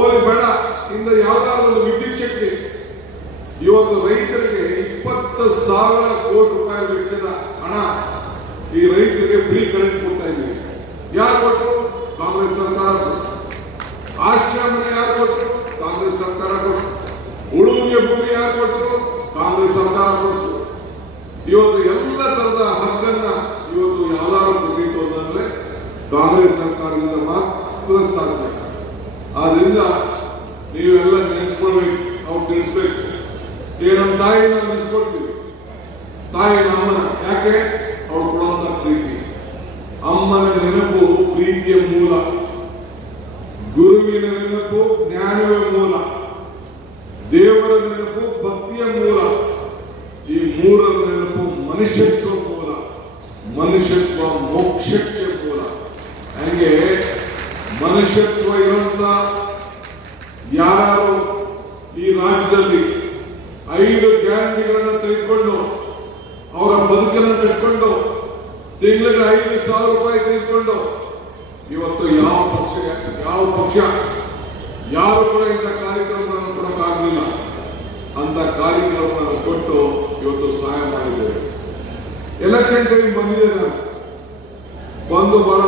ಓಲಿ ಬೇಡ ಇಂದ ಯಾವ್ದಾದ್ರು ಒಂದು ವಿದ್ಯುತ್ ಶಕ್ತಿ ಇವತ್ತು ರೈತರಿಗೆ 20,000 ಕೋಟಿ ರೂಪಾಯಿ ವೆಚ್ಚದ ಹಣ ಈ ರೈತರಿಗೆ ಫ್ರೀ ಕರೆಂಟ್ ಕೊಡ್ತಾ ಇದ್ದೀವಿ. ಯಾರು ಕೊಟ್ಟರು? ಕಾಂಗ್ರೆಸ್ ಸರ್ಕಾರ ಕೊಟ್ಟರು. ಆಶ್ರಮ ಯಾರು ಕೊಟ್ಟರು? ಕಾಂಗ್ರೆಸ್ ಸರ್ಕಾರ ಕೊಟ್ಟರು. ಉಳುವಿಗೆ ಭೂಮಿ ಯಾರು ಕೊಟ್ಟರು? ಕಾಂಗ್ರೆಸ್ ಸರ್ಕಾರ ಕೊಟ್ಟರು. ಇವತ್ತು ಎಲ್ಲ ತರದ ಹಕ್ಕನ್ನ ಇವತ್ತು ಯಾವ್ದಾದ್ರು ಕೊಟ್ಟಿತ್ತು ಅಂತಂದ್ರೆ ಕಾಂಗ್ರೆಸ್ ಸರ್ಕಾರದಿಂದ ಮಾತ್ರ ಸಾಧ್ಯ. ಆದ್ರಿಂದ ನೀವೆಲ್ಲ ನೆನೆಸ್ಕೊಳ್ಬೇಕು, ಅವ್ರು ತಿಳಿಸ್ಬೇಕು. ನಮ್ಮ ತಾಯಿ ನಾವು ನೆನೆಸ್ಕೊಳ್ತೀವಿ, ತಾಯಿ ಅಮ್ಮನ. ಯಾಕೆ? ಅವ್ರು ಕೊಡುವಂತ ಪ್ರೀತಿ. ಅಮ್ಮನ ನೆನಪು ಪ್ರೀತಿಯ ಮೂಲ, ಗುರುವಿನ ನೆನಪು ಜ್ಞಾನವೇ ಮೂಲ, ದೇವರ ನೆನಪು ಭಕ್ತಿಯ ಮೂಲ, ಈ ಮೂರರ ನೆನಪು ಮನುಷ್ಯತ್ವ ಮೂಲ, ಮನುಷ್ಯತ್ವ ಮೋಕ್ಷಕ್ಕೆ ಮೂಲ. ಹಂಗೆ ಮನುಷ್ಯತ್ವ ಇರುವಂತ ಯಾರು ಈ ರಾಜ್ಯದಲ್ಲಿ 5 ಗ್ಯಾರಂಟಿಗಳನ್ನ ತೆಗೆದುಕೊಂಡು ಅವರ ಬದುಕನ್ನು ಕಟ್ಕೊಂಡು ತಿಂಗಳಿಗೆ 5,000 ರೂಪಾಯಿ ತೆಗೆದುಕೊಂಡು ಇವತ್ತು ಯಾವ ಪಕ್ಷ ಯಾರು ಕೂಡ ಇಂಥ ಕಾರ್ಯಕ್ರಮಗಳನ್ನು ಕೊಡಕ್ಕಾಗಲಿಲ್ಲ. ಅಂತ ಕಾರ್ಯಕ್ರಮಗಳನ್ನು ಕೊಟ್ಟು ಇವತ್ತು ಸಹಾಯ ಮಾಡಿದ್ದೇವೆ. ಎಲೆಕ್ಷನ್ ಟೈಮ್ ಬಂದಿದೆ, ಬಂದು ಬಹಳ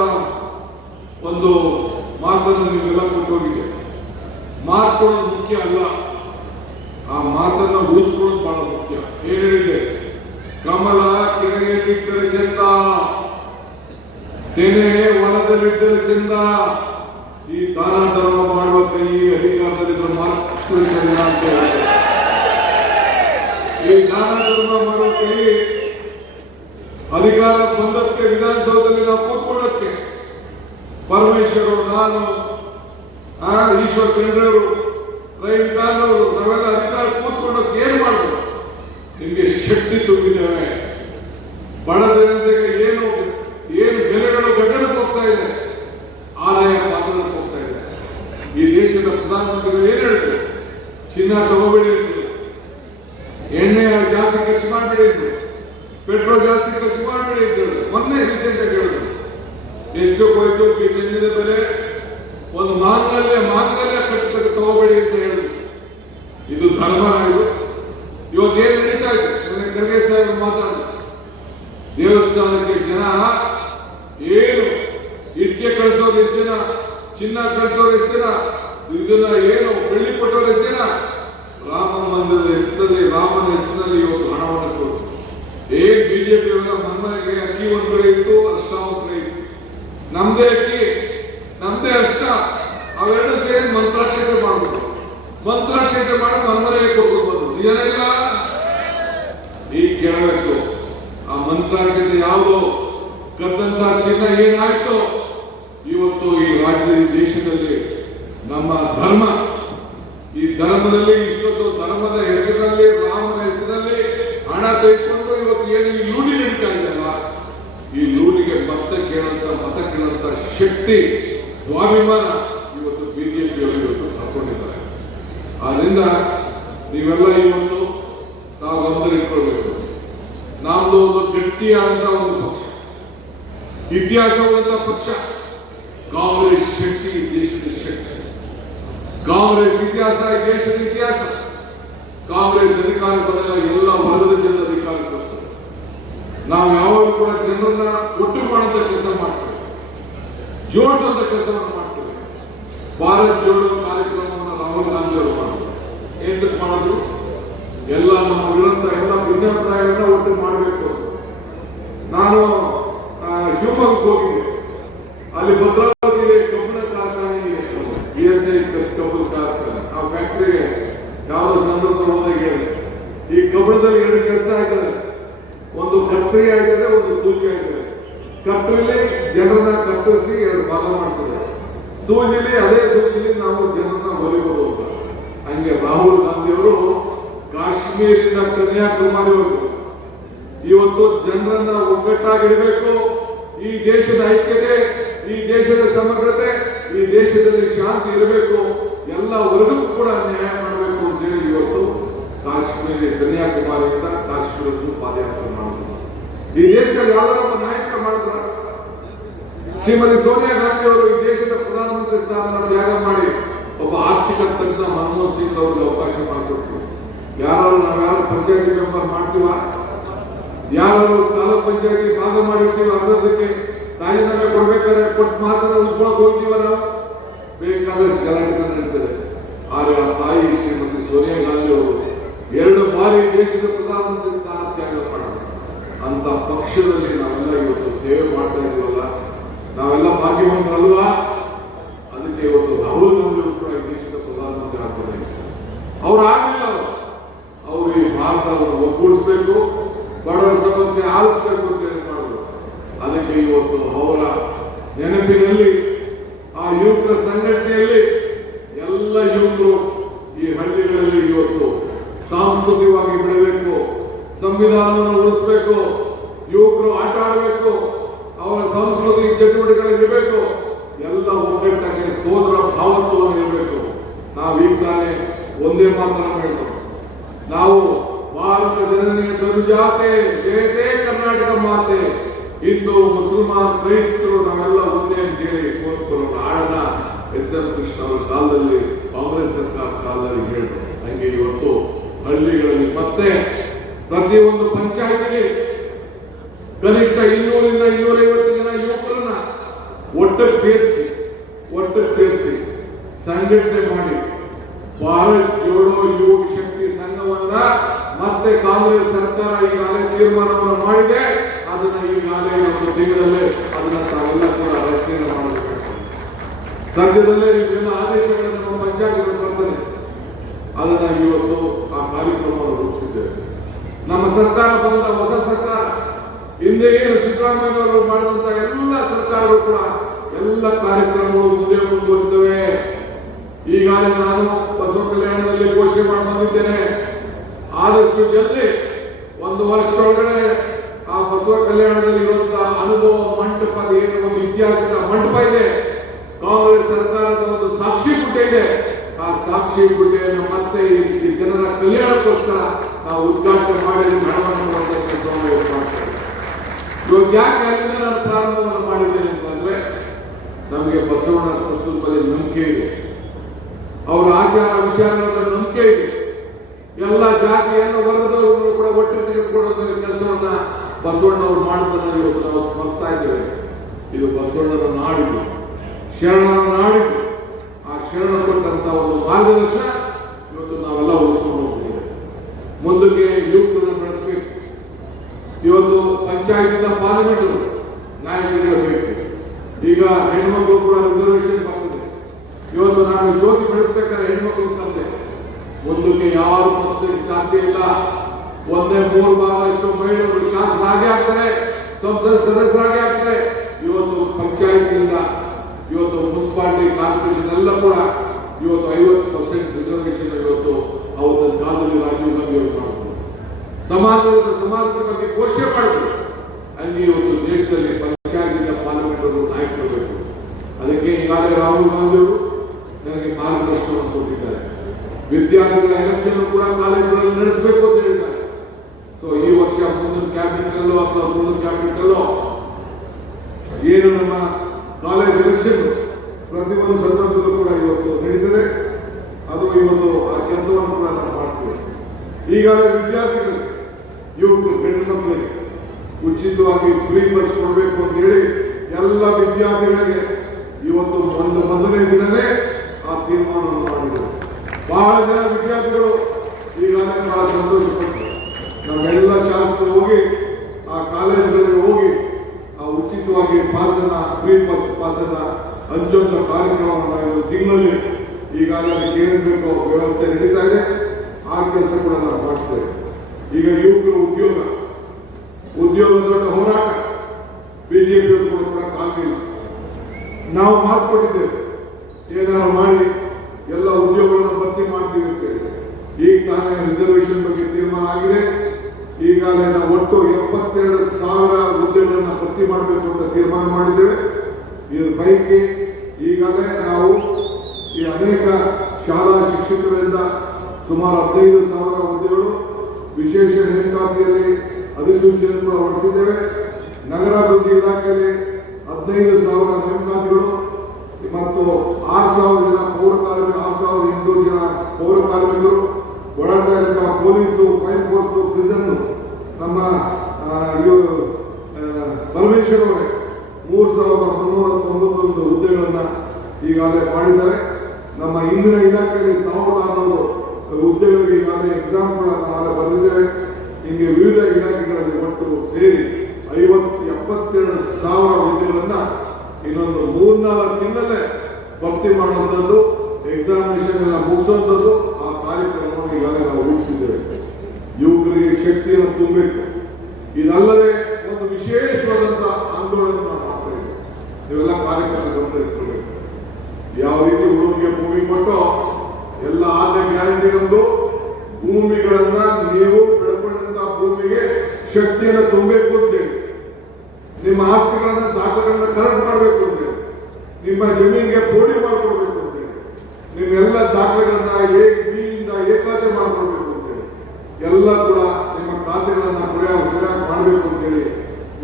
ಒಂದು ಮಾತನ್ನು ನೀವೆಲ್ಲ ಕೊಟ್ಟು ಹೋಗಿದೆ. ಮಾತು ಕೊಡೋದು ಮುಖ್ಯ ಅಲ್ಲ, ಆ ಮಾತನ್ನು ಉಳಿಸ್ಕೊಳ್ಳೋದು ಬಹಳ ಮುಖ್ಯ. ಏನ್ ಹೇಳಿದೆ? ಕಮಲ ಕೆರೆಗೆ ಬಿದ್ದರೆ ಚಂದ, ತೆನೆ ಹೊಲದಲ್ಲಿದ್ದರೆ ಚಂದ. ಈ ದಾನ ಧರ್ಮ ಮಾಡುವ ಕೈ ಅಧಿಕಾರದಲ್ಲಿದ್ದರೆ ಮಾತ್ರ ಚಂದ ಅಂತ ಹೇಳಿದೆ. ಈ ದಾನ ಧರ್ಮ ಮಾಡುವ ಕೈ ಅಧಿಕಾರ ಬಂದಕ್ಕೆ ವಿಧಾನಸೌಧದಲ್ಲಿ ನಾವು ಕೂತ್ಕೊಳ್ಳೋಕ್ಕೆ ಪರಮೇಶ್ವರ್, ನಾನು, ಈಶ್ವರ್ ಖಂಡ್ರೆ ಅವರು, ರಹೀಂ ಖಾನ್ ಅವರು, ನಾವೆಲ್ಲ ಅಧಿಕಾರ ಕೂತ್ಕೊಂಡೋಕೆ ಏನ್ ಮಾಡ್ಬೋದು? ನಿಮ್ಗೆ ಶಕ್ತಿ ತುಂಬಿದ್ದೇವೆ. ಬಡ ಜನತೆಗೆ ಏನು ಬೆಲೆಗಳು ಗಗನಕ್ಕೆ ಹೋಗ್ತಾ ಇದೆ, ಆದಾಯ ಪಾತ್ರಕ್ಕೆ ಹೋಗ್ತಾ ಇದೆ. ಈ ದೇಶದ ಪ್ರಧಾನಮಂತ್ರಿಗಳು ಏನ್ ಹೇಳಿದ್ರು? ಚಿನ್ನ ತಗೋಬೇಡಿ ಅಂದ್ರು, ಎಣ್ಣೆ ಜಾಸ್ತಿ ಖರ್ಚು ಮಾಡಬೇಡಿ ಅಂದ್ರು, ಪೆಟ್ರೋಲ್ ಜಾಸ್ತಿ ಖರ್ಚು ಮಾಡಬೇಡಿ ಅಂತ ಹೇಳಿದ್ರು. ಮೊನ್ನೆ ರೀಸೆಂಟ್ ಆಗಿ ಹೇಳಿದ್ರು ಎಷ್ಟು ಹೋಯ್ತು ಚಿನ್ನದ ಬೆಲೆ, ಒಂದು ಮಾಂಗಲ್ಯ ಕಟ್ಟಕ್ಕೆ ತಗೋಬೇಡಿ ಅಂತ ಹೇಳಿದ್ರು. ಇದು ಧರ್ಮ. ಇವತ್ತು ಏನ್ ನಡೀತಾ ಇದೆ? ಖರ್ಗೆ ಸಾಹೇಬ್ ಮಾತಾಡಿದ್ರು, ದೇವಸ್ಥಾನಕ್ಕೆ ಜನ ಏನು ಇಟ್ಟಿಗೆ ಕಳಿಸೋರು ಎಷ್ಟು ಜನ, ಚಿನ್ನ ಕಳಿಸೋರು ಎಷ್ಟು ಜನ, ಇದನ್ನ ಏನು ಬೆಳ್ಳಿ ಕೊಟ್ಟೋರು ಎಷ್ಟು ಜನ, ರಾಮ ಮಂದಿರದ ಹೆಸರಲ್ಲಿ, ರಾಮನ ಹೆಸರಲ್ಲಿ ಇವತ್ತು ಹಣವನ್ನು ಕೊಟ್ಟು ಏನ್ ಬಿಜೆಪಿ ಮನ್ಮನೆಗೆ ಅಕ್ಕಿ ಒಂದ್ ಕಡೆ ಇಟ್ಟು ಅಷ್ಟ ಒಂದ್ ಕಡೆ ಇತ್ತು. ನಮ್ದೇ ಅಕ್ಕಿ ನಮ್ದೇ ಅಷ್ಟ, ಅವೆರಡು ಸೇರಿ ಮಂತ್ರಾಕ್ಷತೆ ಮಾಡ್ಬಿಟ್ಟು ಮಂತ್ರಾಕ್ಷತೆ ಮಾಡಿ ಮನ್ಮನೆಗೆ ಕೊಟ್ಬಿಡ್ಬೋದು. ನಿಜನೇ ಇಲ್ಲ? ಈಗ ಕೇಳಬೇಕು, ಆ ಮಂತ್ರಾಕ್ಷತೆ ಯಾವುದು? ಕದ್ದಂತ ಚಿನ್ನ ಏನಾಯ್ತು? ಇವತ್ತು ಈ ರಾಜ್ಯ ದೇಶದಲ್ಲಿ ನಮ್ಮ ಧರ್ಮ, ಈ ಧರ್ಮದಲ್ಲಿ ಇಷ್ಟೊಂದು ಧರ್ಮದ ಹೆಸರಿನಲ್ಲಿ, ರಾಮನ ಹೆಸರಿನಲ್ಲಿ ಹಣ ತೆಗೆದುಕೊಂಡು ಇವತ್ತು ಏನು ಈ ಲೂಟಿ ನಡೀತಾ ಇದೆಯಲ್ಲ, ಈ ಲೂಟಿಗೆ ಮತ ಕೇಳುವಂತ ಶಕ್ತಿ, ಸ್ವಾಭಿಮಾನ ಇವತ್ತು ಬಿಜೆಪಿಯವರು ಇವತ್ತು ಹಾಕೊಂಡಿದ್ದಾರೆ. ಆದ್ರಿಂದ ನೀವೆಲ್ಲ ಇವತ್ತು ನಾವು ಗಮನದಲ್ಲಿಟ್ಕೊಳ್ಬೇಕು. ನಮ್ದು ಒಂದು ಗಟ್ಟಿಯಾದಂತ ಒಂದು ಪಕ್ಷ, ಇತಿಹಾಸವಂತ ಪಕ್ಷ ಕಾಂಗ್ರೆಸ್. ಶಕ್ತಿ ದೇಶದ ಶಕ್ತಿ, ಕಾಂಗ್ರೆಸ್ ಇತಿಹಾಸ ದೇಶದ ಇತಿಹಾಸ. ಕಾಂಗ್ರೆಸ್ ಅಧಿಕಾರ ಬಂದಾಗ ಎಲ್ಲ ವರ್ಗದ ಜನರ ಅಧಿಕಾರಕ್ಕೆ ಬರ್ತದೆ. ನಾವು ಯಾವಾಗ ಕೂಡ ಜನರನ್ನ ಒಟ್ಟು ಮಾಡುವಂತ ಕೆಲಸ ಮಾಡ್ತೇವೆ, ಜೋಡಿಸುವಂತ ಕೆಲಸವನ್ನು ಮಾಡ್ತೇವೆ. ಭಾರತ್ ಜೋಡೋ ಕಾರ್ಯಕ್ರಮವನ್ನು ರಾಹುಲ್ ಗಾಂಧಿ ಅವರು ಮಾಡಿದ್ರು. ಏನ್ ಮಾಡಿದ್ರು? ಎಲ್ಲ ನಮ್ಮ ಇರುವಂತ ಎಲ್ಲ ಭಿನ್ನಾಭಿಪ್ರಾಯಗಳನ್ನ ಒಟ್ಟು ಮಾಡಬೇಕು. ನಾನು ಶಿವಮೊಗ್ಗಕ್ಕೆ ಹೋಗಿದ್ದೆ, ಅಲ್ಲಿ ಭದ್ರಾವತಿ ಕಬ್ಬಿಣ ಕಾರ್ಖಾನೆ, BSI ಕಬ್ಬಿಣ ಕಾರ್ಖಾನೆ, ಆ ಫ್ಯಾಕ್ಟರಿಗೆ ಯಾವುದೋ ಸಂದರ್ಭದಲ್ಲಿ ಹೋದಾಗ ಹೇಳಿದೆ, ಈ ಕಬ್ಬಿಣದಲ್ಲಿ 2 ಕೆಲಸ ಆಯ್ತದೆ. ಒಂದು ಕತ್ತರಿ ಆಯ್ತದೆ, ಒಂದು ಸೂಜಿ ಆಯ್ತದೆ. ಕತ್ತರಿಲಿ ಜನರನ್ನ ಕತ್ತರಿಸಿ 2 ಭಾಗ ಮಾಡ್ತದೆ, ಸೂಜಿಲಿ ಅದೇ ಸೂಜಿಲಿ ನಾವು ಜನರನ್ನ ಹೊಲಿಬಹುದು ಅಂತ. ಹಂಗೆ ರಾಹುಲ್ ಗಾಂಧಿ ಅವರು ಕಾಶ್ಮೀರದಿಂದ ಕನ್ಯಾಕುಮಾರಿವರೆಗೂ ಇವತ್ತು ಜನರನ್ನ ಒಗ್ಗಟ್ಟಾಗಿಡಬೇಕು. ಈ ದೇಶದ ಐಕ್ಯತೆ, ಈ ದೇಶದ ಸಮಗ್ರತೆ, ಈ ದೇಶದಲ್ಲಿ ಶಾಂತಿ ಇರಬೇಕು, ಎಲ್ಲ ವರ್ಗಕ್ಕೂ ಕೂಡ ನ್ಯಾಯ ಮಾಡಬೇಕು ಅಂತೇಳಿ ಇವತ್ತು ಕಾಶ್ಮೀರ, ಕನ್ಯಾಕುಮಾರಿಯಿಂದ ಕಾಶ್ಮೀರಕ್ಕೂ ಪಾದಯಾತ್ರೆ ಮಾಡಿದ್ರು. ಈ ದೇಶದಲ್ಲಿ ಯಾವ್ದಾರ ನಾಯಕ ಮಾಡಿದ್ರ? ಶ್ರೀಮತಿ ಸೋನಿಯಾ ಗಾಂಧಿ ಅವರು ಈ ದೇಶದ ಪ್ರಧಾನಮಂತ್ರಿ ಸ್ಥಾನವನ್ನು ತ್ಯಾಗ ಮಾಡಿ ಒಬ್ಬ ಸಮಸ್ಯೆಯಿಂದ ಅವ್ರಿಗೆ ಅವಕಾಶ ಮಾಡಿಕೊಡ್ತೀವಿ. ಯಾರು ಪಂಚಾಯತಿ ಮೆಂಬರ್ ಮಾಡ್ತೀವ, ಯಾರು ತಾಲೂಕ್ ಪಂಚಾಯತಿ ಭಾಗ ಮಾಡಿರ್ತೀವಿ, ಅರ್ಧಕ್ಕೆ ರಾಜೀನಾಮೆ ಕೊಡ್ಬೇಕಾದ್ರೆ ಕೊಟ್ಟು ಮಾತ್ರ ಉಳ್ಕೊಳಕ್ ಹೋಗ್ತೀವ. ನಾವು ಬೇಕಾದಷ್ಟು ಗಲಾಟೆ ನಡೀತದೆ. ಆದರೆ ಆ ತಾಯಿ ಶ್ರೀಮತಿ ಸೋನಿಯಾ ಗಾಂಧಿ ಅವರು 2 ಬಾರಿ ದೇಶದ ಪ್ರಧಾನಮಂತ್ರಿ ಸ್ಥಾನ ತ್ಯಾಗ ಮಾಡೋಣ ಅಂತ ಪಕ್ಷದಲ್ಲಿ ನಾವೆಲ್ಲ ಇವತ್ತು ಸೇವೆ ಮಾಡ್ತಾ ಇದೀವಲ್ಲ, ನಾವೆಲ್ಲ ಭಾಗ್ಯವಂತರಲ್ವಾ? ಅದಕ್ಕೆ ಇವತ್ತು ರಾಹುಲ್ ಗಾಂಧಿ ಅವರು ಕೂಡ ಈ ದೇಶದ ಪ್ರಧಾನಮಂತ್ರಿ ಆಗ್ತಾರೆ. ಅವ್ರು ಆಗಲಿಲ್ಲ. ಅವರು ಈ ಭಾರತವನ್ನು ಒಗ್ಗೂಡಿಸ್ಬೇಕು, ಬಡವರ ಸಮಸ್ಯೆ ಆಲಿಸ್ಬೇಕು ಅಂತ ಹೇಳಿ ಮಾಡೋದು. ಅದಕ್ಕೆ ಇವತ್ತು ಅವರ ನೆನಪಿನಲ್ಲಿ ಆ ಯುವಕರ ಸಂಘಟನೆಯಲ್ಲಿ ಎಲ್ಲ ಯುವಕರು ಈ ಹಳ್ಳಿಗಳಲ್ಲಿ ಇವತ್ತು ಸಾಂಸ್ಕೃತಿಕವಾಗಿ ಬೆಳಬೇಕು, ಸಂವಿಧಾನವನ್ನು ಉಳಿಸಬೇಕು, ಯುವಕರು ಆಟ ಆಡಬೇಕು, ಅವರ ಸಾಂಸ್ಕೃತಿಕ ಚಟುವಟಿಕೆಗಳಿರಬೇಕು, ಎಲ್ಲ ಒಗ್ಗಟ್ಟಾಗಿ ಸೋದರ ಭಾವತ್ವವನ್ನು ಇರಬೇಕು. ನಾವು ಈಗ ತಾನೇ ಒಂದೇ ಮಾತನ್ನು ಹೇಳ್ತೇವೆ, ನಾವು ಭಾರತ ಜನನಿಯ ತನುಜಾತೆ ಜಯತೆ ಕರ್ನಾಟಕ ಮಾತೆ, ಹಿಂದೂ ಮುಸಲ್ಮಾನ್ ಕ್ರೈಸ್ತರು ನಾವೆಲ್ಲ ಒಂದೇ ಅಂತ ಹೇಳಿ ಆಡನ ಎಸ್.ಎಂ. ಕೃಷ್ಣ ಅವರ ಕಾಲದಲ್ಲಿ ಕಾಂಗ್ರೆಸ್ ಸರ್ಕಾರ ಕಾಲದಲ್ಲಿ ಹೇಳಿದ್ರು. ಹಂಗೆ ಇವತ್ತು ಹಳ್ಳಿಗಳಲ್ಲಿ ಮತ್ತೆ ಪ್ರತಿಯೊಂದು ಪಂಚಾಯತಿಗೆ ಕನಿಷ್ಠ 200 ರಿಂದ 250 ಜನ ಯುವಕರನ್ನ ಒಟ್ಟಿಗೆ ಸೇರಿಸಿ ಸಂಘಟನೆ ಮಾಡಿ ಭಾರತ್ ಜೋಡೋ ಯುವ ಶಕ್ತಿ ಸಂಘವನ್ನ ಮತ್ತೆ ಕಾಂಗ್ರೆಸ್ ಸರ್ಕಾರ ಈಗಾಗಲೇ ತೀರ್ಮಾನವನ್ನು ಮಾಡಿದೆ. ಅದನ್ನ ಈಗಾಗಲೇ ಒಂದು ತಿಂಗಳಲ್ಲೇ ಅದನ್ನ ತಾವೆಲ್ಲ ಕೂಡ ರಚನೆ ಮಾಡಬೇಕು. ಸದ್ಯದಲ್ಲೇ ಇವೆಲ್ಲ ಆದೇಶಗಳನ್ನು ನಮ್ಮ ಪಂಚಾಯತ್ಗಳು ಬರ್ತದೆ. ಅದನ್ನ ಇವತ್ತು ಆ ಕಾರ್ಯಕ್ರಮವನ್ನು ರೂಪಿಸಿದ್ದೇವೆ. ನಮ್ಮ ಸರ್ಕಾರ ಬಂದ ಹೊಸ ಸರ್ಕಾರ, ಹಿಂದೆ ಏನು ಸಿದ್ದರಾಮಯ್ಯವರು ಮಾಡಿದಂತ ಎಲ್ಲ ಸರ್ಕಾರಗಳು ಕೂಡ ಎಲ್ಲ ಕಾರ್ಯಕ್ರಮಗಳು ಮುಂದೆ ಮುಂದುವರಿತವೆ. ಈಗಾಗಲೇ ನಾನು ಬಸವ ಕಲ್ಯಾಣದಲ್ಲಿ ಘೋಷಣೆ ಮಾಡಿ ಬಂದಿದ್ದೇನೆ. ಆದಷ್ಟು ಜಲ್ದಿ 1 ವರ್ಷದೊಳಗಡೆ ಆ ಬಸವ ಕಲ್ಯಾಣದಲ್ಲಿ ಇರುವಂತಹ ಅನುಭವ ಮಂಟಪದ ಏನು ಒಂದು ಇತಿಹಾಸದ ಮಂಟಪ ಇದೆ, ಕಾಂಗ್ರೆಸ್ ಸರ್ಕಾರದ ಒಂದು ಸಾಕ್ಷಿ ಗುಡ್ಡೆ ಇದೆ. ಆ ಸಾಕ್ಷಿ ಗುಡ್ಡೆಯನ್ನು ಮತ್ತೆ ಈ ಜನರ ಕಲ್ಯಾಣಕ್ಕೋಸ್ಕರ ನಾವು ಉದ್ಘಾಟನೆ ಮಾಡಿ ಹಣವನ್ನು ಮಾಡುವಂತ ಕೆಲಸವನ್ನು ಮಾಡ್ತೇವೆ. ಇವಾಗ ಯಾಕೆ ಅಲ್ಲಿಂದ ನಾನು ಪ್ರಾರಂಭವನ್ನು ಮಾಡಿದ್ದೇನೆ ಅಂತಂದ್ರೆ, ನಮಗೆ ಬಸವಣ್ಣ ತತ್ವದ ನಂಬಿಕೆ ಇದೆ, ಅವರ ಆಚಾರ ವಿಚಾರಗಳ ನಂಬಿಕೆ ಇದೆ. ಎಲ್ಲ ಜಾತಿಯನ್ನು ವರ್ಗದವರು ಕೂಡ ಒಟ್ಟು ತೆಗೆದುಕೊಳ್ಳುವ ಕೆಲಸವನ್ನ ಬಸವಣ್ಣವರು ಮಾಡುವುದನ್ನು ಇವತ್ತು ನಾವು ಸ್ಮರಿಸ್ತಾ ಇದ್ದೇವೆ. ಇದು ಬಸವಣ್ಣನ ನಾಡಿದು, ಶರಣರ ನಾಡಿದು. ಆ ಶರಣ ಕೊಟ್ಟಂತ ಒಂದು ಮಾರ್ಗದರ್ಶನ ಇವತ್ತು ನಾವೆಲ್ಲ ಉಳಿಸ್ಕೊಂಡು ಹೋಗ್ತೇವೆ. ಮುಂದಕ್ಕೆ ಯುವಕರನ್ನು ಬೆಳೆಸಬೇಕು. ಇವತ್ತು ಪಂಚಾಯತಿಂದ ಪಾರ್ಲಿಮೆಂಟ್ ನಾಯಕರಿಗೆ ಬೇಕು. ಈಗ ಹೆಣ್ಮಕ್ಳು ಕೂಡ ರಿಸರ್ವೇಶನ್ ಬರ್ತದೆ. ಇವತ್ತು ನಾನು ಜ್ಯೋತಿ ಬೆಳೆಸ್ಬೇಕಾದ್ರೆ ಹೆಣ್ಮಕ್ಳು ತಂದೆ ಮುಂದಕ್ಕೆ ಯಾರು ಮತ್ತಕ್ಕೆ ಸಾಧ್ಯ ಇಲ್ಲ. 1/3 ಭಾಗದಷ್ಟು ಮಹಿಳೆಯರು ಶಾಸಕರಾಗಿ ಆಗ್ತಾರೆ, ಸಂಸತ್ ಸದಸ್ಯರಾಗಿ ಆಗ್ತಾರೆ. ಇವತ್ತು ಪಂಚಾಯತಿಯಿಂದ ಇವತ್ತು ಮುನ್ಸಿಪಾಲಿಟಿ ಕಾರ್ಪೊರೇಷನ್ ಎಲ್ಲ ಕೂಡ ಇವತ್ತು 50% ರಿಸರ್ವೇಶನ್ ಇವತ್ತು ಅವತ್ತು ಕಾಲದಲ್ಲಿ ರಾಜೀವ್ ಗಾಂಧಿ ಅವರು ಮಾಡಿದ್ರು. ಸಮಾಜದ ಬಗ್ಗೆ ಘೋಷಣೆ ಮಾಡಿದ್ರು. ಹಂಗೆ ಇವತ್ತು ದೇಶದಲ್ಲಿ ಪಂಚಾಯತಿಂದ ಪಾರ್ಲಿಮೆಂಟ್ ಅವರು ನಾಯಕರು ಬೇಕು. ಅದಕ್ಕೆ ಈಗಾಗಲೇ ರಾಹುಲ್ ಗಾಂಧಿ ಅವರು ನನಗೆ ಮಾರ್ಗದರ್ಶನವನ್ನು ಕೊಟ್ಟಿದ್ದಾರೆ. ವಿದ್ಯಾರ್ಥಿಗಳ ಎಲೆಕ್ಷನ್ ಕೂಡ ಕಾಲೇಜುಗಳಲ್ಲಿ ನಡೆಸಬೇಕು ಅಂತ ಹೇಳಿದ್ದಾರೆ. ಸೊ ಈ ವರ್ಷ ಮುಂದಿನ ಕ್ಯಾಬಿನೆಟ್ ಅಲ್ಲೋ ಅಥವಾ ಮುಂದಿನ ಕ್ಯಾಬಿನೆಟ್ ಅಲ್ಲೋ ಏನು ನಮ್ಮ ಕಾಲೇಜ್ ಎಲೆಕ್ಷನ್ ಪ್ರತಿಯೊಂದು ಸಂದರ್ಭದಲ್ಲೂ ಕೂಡ ಇವತ್ತು ನಡೀತದೆ. ಅದು ಇವತ್ತು ಆ ಕೆಲಸವನ್ನು ಕೂಡ ನಾವು ಮಾಡ್ತೀವಿ. ಈಗಾಗಲೇ ವಿದ್ಯಾರ್ಥಿಗಳು ಯುವಕರು ಹೆಣ್ಣು ಮಕ್ಕಳಿಗೆ ಉಚಿತವಾಗಿ ಫ್ರೀ ಬಸ್ ಕೊಡಬೇಕು ಅಂತ ಹೇಳಿ ಎಲ್ಲ ವಿದ್ಯಾರ್ಥಿಗಳಿಗೆ ಇವತ್ತು ಮೊದಲನೇ ದಿನವೇ ಆ ತೀರ್ಮಾನವನ್ನು ಮಾಡಿದರು. ಬಹಳ ಜನ ವಿದ್ಯಾರ್ಥಿಗಳು ಈಗಾಗಲೇ ಬಹಳ ಸಂತೋಷಪಟ್ಟರು. ನಾವೆಲ್ಲ ಶಾಸಕರು ಹೋಗಿ ಆ ಕಾಲೇಜುಗಳಿಗೆ ಹೋಗಿ ಆ ಉಚಿತವಾಗಿ ಪಾಸನ್ನ ಫ್ರೀ ಪಾಸನ್ನ ಹಂಚುವಂತ ಕಾರ್ಯಕ್ರಮವನ್ನು ಒಂದು ತಿಂಗಳಲ್ಲಿ ಈಗಾಗಲೇ ಏನೇನು ವ್ಯವಸ್ಥೆ ನಡೀತಾ ಇದೆ. ಆ ಕೆಲಸ ಕೂಡ ನಾವು ಮಾಡ್ತೇವೆ. ಈಗ ಯುವಕರು ಉದ್ಯೋಗ ದೊಡ್ಡ ಹೋರಾಟ ಬಿಜೆಪಿ ಕೂಡ ಆಗಲಿಲ್ಲ. ನಾವು ಮಾತು ಕೊಟ್ಟಿದ್ದೇವೆ, ಏನಾದ್ರು ಮಾಡಿ ಎಲ್ಲ ಉದ್ಯೋಗಗಳನ್ನು ಭರ್ತಿ ಮಾಡ್ತೀವಿ ಅಂತ ಹೇಳಿ. ಈಗ ತಾನೇ ರಿಸರ್ವೇಶನ್ ಬಗ್ಗೆ ತೀರ್ಮಾನ ಆಗಿದೆ. ಈಗಾಗಲೇ ನಾವು ಒಟ್ಟು 72,000 ಹುದ್ದೆಗಳನ್ನು ಭರ್ತಿ ಮಾಡಬೇಕು ಅಂತ ತೀರ್ಮಾನ ಮಾಡಿದ್ದೇವೆ. ಇದ್ರ ಪೈಕಿ ಈಗಾಗಲೇ ನಾವು ಈ ಅನೇಕ ಶಾಲಾ ಶಿಕ್ಷಕರಿಂದ ಸುಮಾರು 15,000 ಹುದ್ದೆಗಳು ವಿಶೇಷ ನೇಮಕಾತಿಯಲ್ಲಿ ಅಧಿಸೂಚನೆ ಕೂಡ ಹೊರಡಿಸಿದ್ದೇವೆ. ನಗರಾಭಿವೃದ್ಧಿ ಇಲಾಖೆಯಲ್ಲಿ 15,000 ನೇಮಕಾತಿಗಳು ಮತ್ತು 6,000 ಜನ 6,800 ಜನ ಪೌರ ನಮ್ಮ ಇಂದಿನ ಇಲಾಖೆಯಲ್ಲಿ 1600 ಹುದ್ದೆಗಳಿಗೆ ಈಗಾಗಲೇ ಎಕ್ಸಾಮ್ ಕೂಡ ನಾವು ಬರೆದಿದ್ದೇವೆ. ಹೀಗೆ ವಿವಿಧ ಇಲಾಖೆಗಳಲ್ಲಿ ಒಟ್ಟು ಸೇರಿ 72,000 ಹುದ್ದೆಗಳನ್ನ ಇನ್ನೊಂದು 3-4 ತಿಂಗಳಲ್ಲೇ ಭರ್ತಿ ಮಾಡುವಂಥದ್ದು, ಎಕ್ಸಾಮಿನೇಷನ್ ಎಲ್ಲ ಮುಗಿಸುವಂಥದ್ದು ಆ ಕಾರ್ಯಕ್ರಮವನ್ನು ಈಗಾಗಲೇ ನಾವು ರೂಪಿಸಿದ್ದೇವೆ. ಯುವಕರಿಗೆ ಶಕ್ತಿಯನ್ನು ತುಂಬಬೇಕು. ಇದಲ್ಲದೆ ಒಂದು ವಿಶೇಷವಾದಂತಹ ಆಂದೋಲನ ನಾವು ಮಾಡ್ತಾ ಇದ್ದೇವೆ. ನೀವೆಲ್ಲ ಕಾರ್ಯಕ್ರಮ ಗಮನಿಸಬೇಕು. ಯಾವ ರೀತಿ ಹುಡುಗರಿಗೆ ಭೂಮಿ ಕೊಟ್ಟು ಎಲ್ಲ ಆದ್ಯ ಗ್ಯಾರಂಟಿ ನಮ್ದು ಭೂಮಿಗಳನ್ನ ನೀವು ಬೆಳ್ಕೊಂಡಂತಹ ಭೂಮಿಗೆ ಶಕ್ತಿಯನ್ನು ತುಂಬಬೇಕು ಅಂತೇಳಿ, ನಿಮ್ಮ ಆಸ್ತಿಗಳನ್ನ ದಾಖಲೆಗಳನ್ನ ಕರೆಕ್ಟ್ ಮಾಡಬೇಕು ಅಂತೇಳಿ, ನಿಮ್ಮ ಜಮೀನಿಗೆ ಪೋಡಿ ಮಾಡ್ಕೊಡ್ಬೇಕು ಅಂತೇಳಿ, ನಿಮ್ಮೆಲ್ಲ ದಾಖಲೆಗಳನ್ನ ಬಿಯಿಂದ ಏಕಾತೆ ಮಾಡ್ಕೊಡ್ಬೇಕು ಅಂತೇಳಿ, ಎಲ್ಲ ಕೂಡ ನಿಮ್ಮ ಖಾತೆಗಳನ್ನ ಸರಿಯಾಗಿ ಮಾಡಬೇಕು ಅಂತೇಳಿ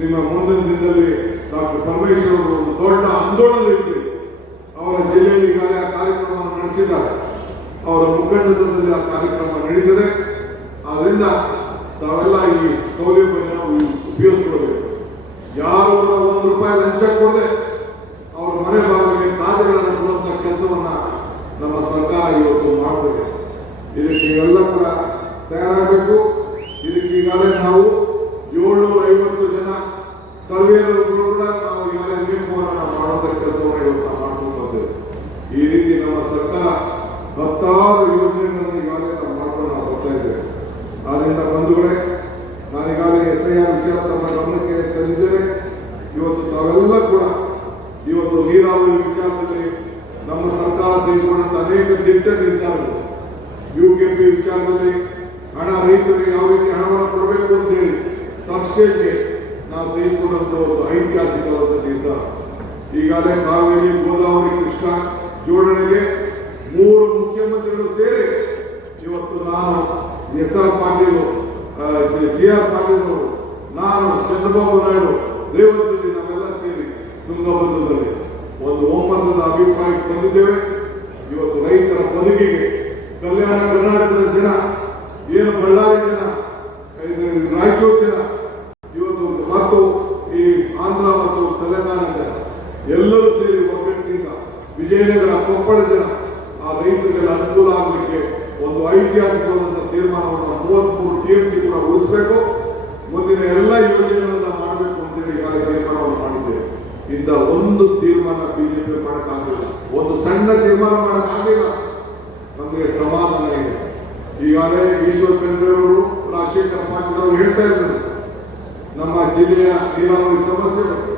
ನಿಮ್ಮ ಮುಂದಿನ ದಿನದಲ್ಲಿ ಡಾಕ್ಟರ್ ಪರಮೇಶ್ವರ್ ಅವರು ಒಂದು ದೊಡ್ಡ ಆಂದೋಲನ ಇತ್ತು. ಅವರ ಜಿಲ್ಲೆಯಲ್ಲಿ ಈಗಾಗಲೇ ಆ ಕಾರ್ಯಕ್ರಮವನ್ನು ನಡೆಸಿದ್ದಾರೆ. ಅವರ ಮುಖಂಡತ್ವದಲ್ಲಿ ಆ ಕಾರ್ಯಕ್ರಮ ನಡೀತದೆ. ಆದ್ರಿಂದ ತಾವೆಲ್ಲ ಈ ಸೌಲಭ್ಯವನ್ನು ನಾವು ಉಪಯೋಗಿಸ್ಕೊಳ್ಬೇಕು. ಯಾರು ಕೂಡ ₹1 ಲಂಚ ಕೊಡದೆ ಅವರ ಮನೆ ಬಾಗಿಲಿಗೆ ಖಾತೆಗಳನ್ನು ಕೊಡುವಂತಹ ಕೆಲಸವನ್ನ ನಮ್ಮ ಸರ್ಕಾರ ಇವತ್ತು ಮಾಡ್ತದೆ. ಇದಕ್ಕೆ ಎಲ್ಲ ಕೂಡ ತಯಾರಾಗಬೇಕು. ಇದಕ್ಕೆ ಈಗಾಗಲೇ ನಾವು 750 ಜನ ಸರ್ವೇಯರ್ಗಳು ಕೂಡ ನಾವು ಈಗಾಗಲೇ ನೇಮಕವನ್ನು ಮಾಡುವಂತಹ ಕೆಲಸವನ್ನು ಇವತ್ತು ಮಾಡ್ಕೊಂಡು ಬಂದೇವೆ. ಈ ರೀತಿ ನಮ್ಮ ಸರ್ಕಾರ 10 ಯೋಜನೆಗಳನ್ನು ಈಗಾಗಲೇ ನಾವು ಮಾಡ್ಕೊಂಡು ನಾವು ಬರ್ತಾ ಇದ್ದೇವೆ. ಆದ್ರಿಂದ ಬಂಧುಗಳೇ, ನಾನು ಈಗಾಗಲೇ SIR ವಿಚಾರ ತಮ್ಮ ಗಮನಕ್ಕೆ ತಂದಿದ್ದೇನೆ. ಇವತ್ತು ತಾವೆಲ್ಲ ಕೂಡ ಇವತ್ತು ನೀರಾವರಿ ವಿಚಾರದಲ್ಲಿ ನಮ್ಮ ಸರ್ಕಾರ ತೆಗೆದುಕೊಂಡಂತ ಅನೇಕ ದಿಟ್ಟ ನಿರ್ಧಾರಗಳು, UKP ವಿಚಾರದಲ್ಲಿ ಹಣ ರೈತರಿಗೆ ಯಾವ ರೀತಿ ಹಣವನ್ನು ಕೊಡಬೇಕು ಅಂತ ಹೇಳಿ ತಕ್ಷಣಕ್ಕೆ ನಾವು ತೆಗೆದುಕೊಂಡಂತ ಒಂದು ಐತಿಹಾಸಿಕವಾದ ನಿರ್ಧಾರ. ಈಗಾಗಲೇ ಕಾವೇರಿ, ಗೋದಾವರಿ, ಕೃಷ್ಣ ಜೋಡಣೆಗೆ 3 ಮುಖ್ಯಮಂತ್ರಿಗಳು ಸೇರಿ ಇವತ್ತು ನಾನು SR ಪಾಟೀಲ್, CR ಪಾಟೀಲ್ ಅವರು, ನಾನು, ಚಂದ್ರಬಾಬು ನಾಯ್ಡು, ರೇವಂತ್ ರೆಡ್ಡಿ ನಾವೆಲ್ಲ ಸೇರಿ ತುಂಗಭದ್ರದಲ್ಲಿ ಒಂದು ಒಮ್ಮತದ ಅಭಿಪ್ರಾಯಕ್ಕೆ ಬಂದಿದ್ದೇವೆ. ಇವತ್ತು ರೈತರ ಬದುಕಿಗೆ ಕಲ್ಯಾಣ ಕರ್ನಾಟಕದ ಜನ, ಏನು ಬಳ್ಳಾರಿ ಜನ, ರಾಯಚೂರು ಜನ, ಇವತ್ತು ಮತ್ತು ಈ ಆಂಧ್ರ ಮತ್ತು ತೆಲಂಗಾಣ ಜನ ಎಲ್ಲರೂ ಸೇರಿ ಒಗ್ಗಟ್ಟಿನಿಂದ ವಿಜಯನಗರ, ಕೊಪ್ಪಳ ಜನ ಆ ರೈತರಿಗೆಲ್ಲ ಅನುಕೂಲ ಆಗಲಿಕ್ಕೆ ಒಂದು ಐತಿಹಾಸಿಕವಾದಂತಹ ತೀರ್ಮಾನವನ್ನು 33 TMC ಕೂಡ ಉಳಿಸಬೇಕು. ಮುಂದಿನ ಎಲ್ಲ ಯೋಜನೆಗಳನ್ನ ಮಾಡಬೇಕು ಅಂತೇಳಿ ಈಗಾಗಲೇ ತೀರ್ಮಾನವನ್ನು ಮಾಡಿದ್ದೇವೆ. ಇಂಥ ಒಂದು ತೀರ್ಮಾನ ಬಿಜೆಪಿ ಮಾಡೋಕ್ಕಾಗಲಿಲ್ಲ, ಒಂದು ಸಣ್ಣ ತೀರ್ಮಾನ ಮಾಡೋಕ್ಕಾಗಲಿಲ್ಲ. ನಮಗೆ ಸಮಾಧಾನ ಇದೆ. ಈಗಾಗಲೇ ಈಶ್ವರ್ ಖಂಡ್ರೆ ಅವರು, ರಾಜಶೇಖರ್ ಪಾಟೀಲ್ ಅವರು ಹೇಳ್ತಾ ಇದ್ದಾರೆ, ನಮ್ಮ ಜಿಲ್ಲೆಯ ನೀರಾವರಿ ಸಮಸ್ಯೆಗಳು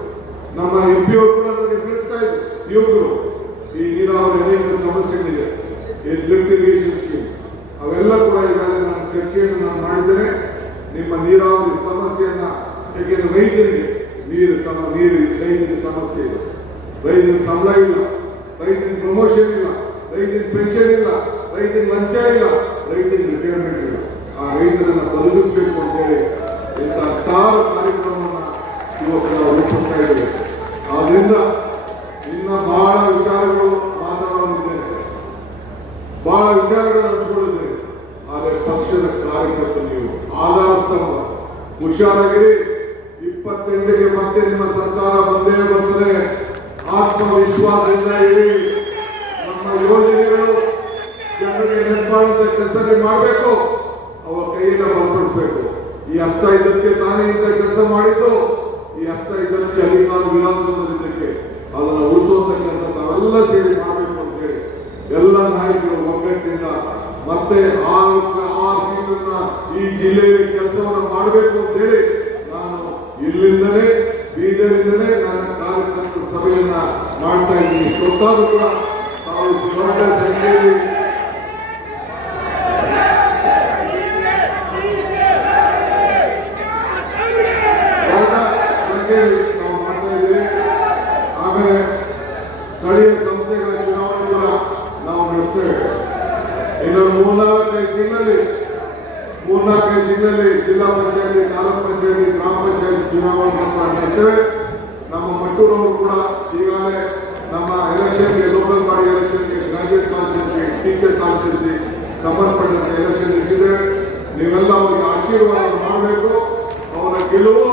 ನಮ್ಮ MP ಅವರು ಕೂಡ ನನಗೆ ತಿಳಿಸ್ತಾ ಇದ್ದಾರೆ. ಯುವಕರು ಈ ನೀರಾವರಿ ಅನೇಕ ಸಮಸ್ಯೆಗಳಿದೆ, ಲಿಫ್ಟ್ ಇರಿಗೇಷನ್ ಸ್ಕೀಮ್ ಅವೆಲ್ಲ ಕೂಡ ಈಗಾಗಲೇ ನಾನು ಚರ್ಚೆಯನ್ನು ನಾನು ಮಾಡಿದ್ದೇನೆ. ನಿಮ್ಮ ನೀರಾವರಿ ಸಮಸ್ಯೆಯನ್ನ, ಯಾಕೆಂದ್ರೆ ರೈತರಿಗೆ ನೀರು ರೈತರಿಗೆ ಸಮಸ್ಯೆ ಇಲ್ಲ, ರೈತರಿಗೆ ಸಂಬಳ ಇಲ್ಲ, ರೈತರಿಗೆ ಪ್ರಮೋಷನ್ ಇಲ್ಲ, ರೈತರಿಗೆ ಪೆನ್ಷನ್ ಇಲ್ಲ, ರೈತರಿಗೆ ಲಂಚ ಇಲ್ಲ, ರೈತರಿಗೆ ರಿಟೈರ್ಮೆಂಟ್ ಇಲ್ಲ. ಆ ರೈತರನ್ನ ಬದಲಿಸಬೇಕು ಅಂತೇಳಿ ಇಂಥ 6 ಕಾರ್ಯಕ್ರಮವನ್ನು ಇವತ್ತು ನಾವು ರೂಪಿಸ್ತಾ ಇದ್ದೇವೆ. ಆದ್ರಿಂದ ಇನ್ನ ಬಹಳ ವಿಚಾರಗಳು ಮಾತನಾಡಿದ್ದೇನೆ, ಬಹಳ ವಿಚಾರಗಳು ಹಂಚಿಕೊಂಡಿದ್ದೇನೆ. ಆದರೆ ಪಕ್ಷದ ಕಾರ್ಯಕರ್ತರು ನೀವು ಆಧಾರ ಸ್ತಂಭ, ಹುಷಾರಾಗಿರಿ. 28ಕ್ಕೆ ಮತ್ತೆ ನಿಮ್ಮ ಸರ್ಕಾರ ಬಂದೇ ಬರ್ತದೆ. ಆತ್ಮವಿಶ್ವಾಸದಿಂದ ಇರಿ. ನಮ್ಮ ಯೋಜನೆಗಳು ಜನರಿಗೆ ನೆನಪಾದಂತ ಕೆಲಸ ಮಾಡಬೇಕು, ಅವರ ಕೈಯಿಂದ ಬಲಪಡಿಸಬೇಕು. ಈ ಹಸ್ತ ಇದಕ್ಕೆ ತಾನೇ ಇಂಥ ಕೆಲಸ ಮಾಡಿದ್ದು, ಈ ಹಸ್ತ ಇದಕ್ಕೆ ಅಧಿಕಾರ ವಿಲಾಸದಲ್ಲಿದ್ದಕ್ಕೆ ಅದನ್ನು ಉಳಿಸುವಂತ ಕೆಲಸ ತಾವೆಲ್ಲ ಸೇರಿ ಮಾಡಬೇಕು ಅಂತ ಹೇಳಿ ಎಲ್ಲ ನಾಯಕರು ಒಗ್ಗಟ್ಟಿನಿಂದ ಮತ್ತೆ 6 ಸೀಟನ್ನ ಈ ಜಿಲ್ಲೆಯಲ್ಲಿ ಕೆಲಸವನ್ನು ಮಾಡಬೇಕು ಅಂತ ಹೇಳಿ ನಾನು ಇಲ್ಲಿಂದಲೇ, ಬೀದರಿಂದಲೇ ನನ್ನ ಕಾರ್ಯಕರ್ತರ ಸಭೆಯನ್ನ ಮಾಡ್ತಾ ಇದ್ದೀನಿ. ಗೊತ್ತಾದ್ರೂ ಕೂಡ ತಾವು ದೊಡ್ಡ ಸಂಖ್ಯೆಯಲ್ಲಿ ನಾವು ಮಾಡ್ತಾ ಇದ್ದೀವಿ. ಆಮೇಲೆ ಸ್ಥಳೀಯ ಸಂಸ್ಥೆಗಳ ಚುನಾವಣೆ ಕೂಡ ನಾವು ನಡೆಸ್ತೇವೆ. ಇನ್ನೊಂದು 3-4 ತಿಂಗಳಲ್ಲಿ ಜಿಲ್ಲಾ ಪಂಚಾಯತಿ, ತಾಲೂಕ್ ಪಂಚಾಯತಿ, ಗ್ರಾಮ ಪಂಚಾಯತಿ ಚುನಾವಣೆ ನಡೆಸ್ತೇವೆ. ನಮ್ಮ ಮಟ್ಟೂರವರು ಕೂಡ ಈಗಾಗಲೇ ನಮ್ಮ ಎಲೆಕ್ಷನ್ಗೆ, ಲೋಕಲ್ ಬಾಡಿ ಎಲೆಕ್ಷನ್ಗೆ, ಗ್ರಾಜುಯೇಟ್ ಕಾನ್ಸ್ಟಿಟ್ಯೂನ್ಸಿ, ಟೀಚರ್ ಕಾನ್ಸ್ಟಿಟ್ಯೂನ್ಸಿ ಸಂಬಂಧಪಟ್ಟಂತೆ ಎಲೆಕ್ಷನ್ ನಡೆಸಿದ್ದೇವೆ. ನೀವೆಲ್ಲ ಅವರಿಗೆ ಆಶೀರ್ವಾದ ಮಾಡಬೇಕು. ಅವರ ಗೆಲುವು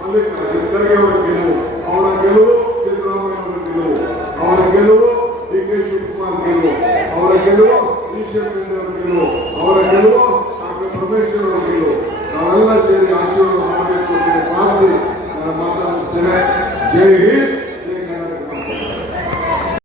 ಮಲ್ಲಿಕಾರ್ಜುನ ಖರ್ಗೆ ಅವರ ಗೆಲುವು, ಅವರ ಗೆಲುವು ಸಿದ್ದರಾಮಯ್ಯ ಅವರ ಗೆಲುವು, ಅವರ ಗೆಲುವು DK ಶಿವಕುಮಾರ್ ಗೆಲುವು. ಗೆಲುವು, ಅವರ ಗೆಲುವು ಈಶ್ವರ್ ಖಂಡ್ರೆ ಅವರ ಗೆಲುವು, ಅವರ ಗೆಲುವು ಡಾಕ್ಟರ್ ಪರಮೇಶ್ವರ್ ಅವರ ಗೆಲುವು. ನಾವೆಲ್ಲ